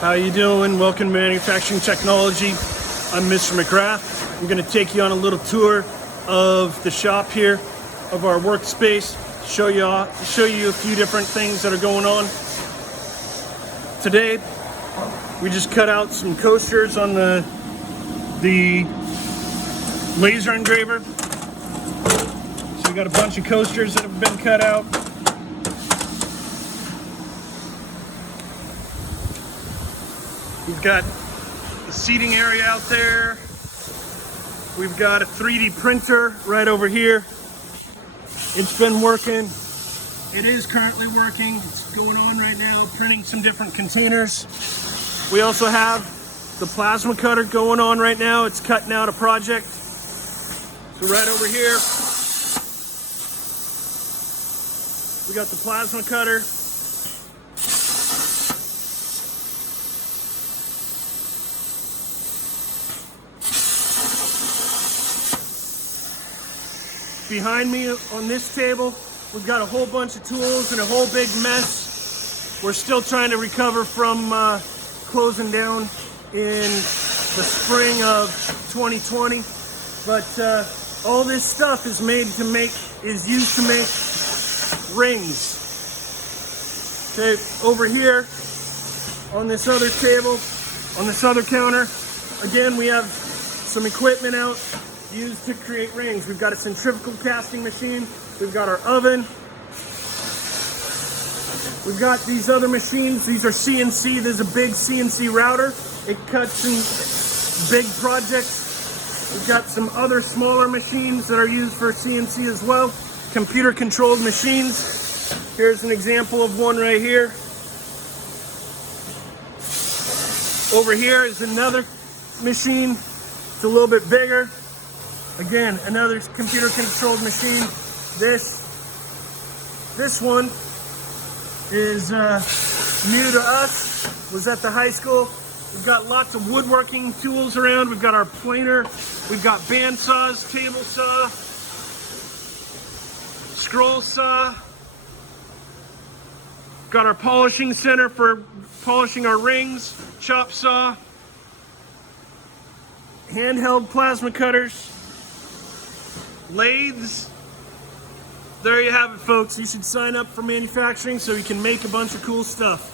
How you doing? Welcome to Manufacturing Technology. I'm Mr. McGrath. I'm going to take you on a little tour of the shop here, of our workspace, show you a few different things that are going on. Today, we just cut out some coasters on the laser engraver. So we got a bunch of coasters that have been cut out. We've got the seating area out there. We've got a 3D printer right over here. It's been working. It is currently working. It's going on right now, printing some different containers. We also have the plasma cutter going on right now. It's cutting out a project. So right over here, we got the plasma cutter. Behind me on this table, we've got a whole bunch of tools and a whole big mess. We're still trying to recover from closing down in the spring of 2020. But all this stuff is used to make rings. Okay, over here on this other table, on this other counter, again, we have some equipment out used to create rings. We've got a centrifugal casting machine. We've got our oven. We've got these other machines. These are CNC. There's a big CNC router. It cuts in big projects. We've got some other smaller machines that are used for CNC as well. Computer controlled machines. Here's an example of one right here. Over here is another machine. It's a little bit bigger. Again, another computer-controlled machine. This one is new to us, was at the high school. We've got lots of woodworking tools around. We've got our planer, we've got band saws, table saw, scroll saw. Got our polishing center for polishing our rings, chop saw, handheld plasma cutters, lathes. There you have it, folks. You should sign up for manufacturing so you can make a bunch of cool stuff.